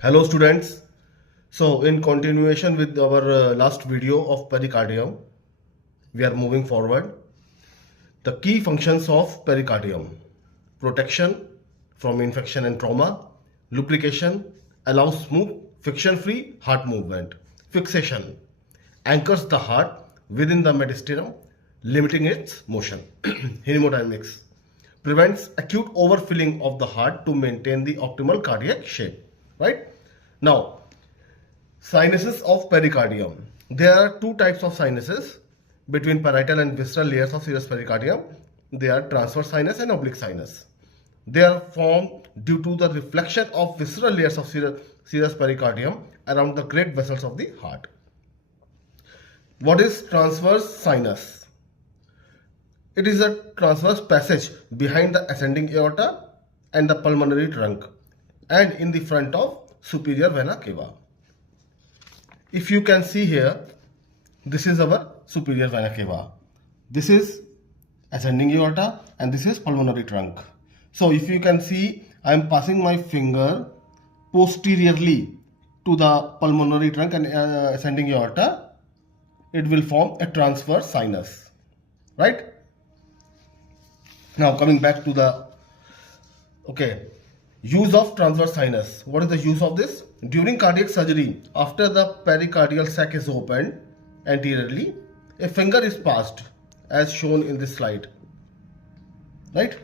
Hello students. So in continuation with our last video of pericardium, we are moving forward. The key functions of pericardium: protection from infection and trauma, lubrication, allows smooth friction-free heart movement, fixation, anchors the heart within the mediastinum, limiting its motion, hemodynamics, prevents acute overfilling of the heart to maintain the optimal cardiac shape. Right? Now, sinuses of pericardium. There are two types of sinuses between parietal and visceral layers of serous pericardium. They are transverse sinus and oblique sinus. They are formed due to the reflection of visceral layers of serous pericardium around the great vessels of the heart. What is transverse sinus? It is a transverse passage behind the ascending aorta and the pulmonary trunk and in the front of superior vena cava. If you can see here, this is our superior vena cava. This is ascending aorta and this is pulmonary trunk. So if you can see, I am passing my finger posteriorly to the pulmonary trunk and ascending aorta. It will form a transverse sinus, right? Now coming back to the use of transverse sinus. What is the use of this? During cardiac surgery, after the pericardial sac is opened anteriorly, a finger is passed as shown in this slide. Right?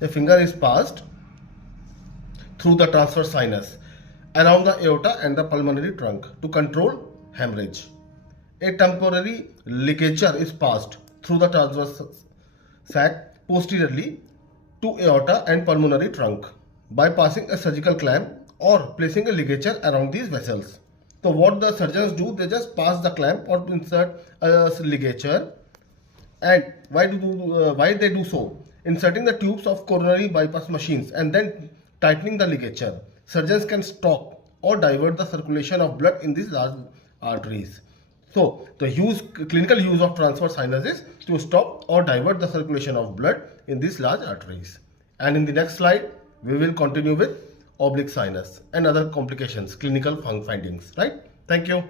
A finger is passed through the transverse sinus around the aorta and the pulmonary trunk to control hemorrhage. A temporary ligature is passed through the transverse sac posteriorly to aorta and pulmonary trunk by passing a surgical clamp or placing a ligature around these vessels. So what the surgeons do, they just pass the clamp or insert a ligature. And why they do so? Inserting the tubes of coronary bypass machines and then tightening the ligature. Surgeons can stop or divert the circulation of blood in these large arteries. So the clinical use of transverse sinus is to stop or divert the circulation of blood in these large arteries. And in the next slide, we will continue with oblique sinus and other complications, clinical findings. Right? Thank you.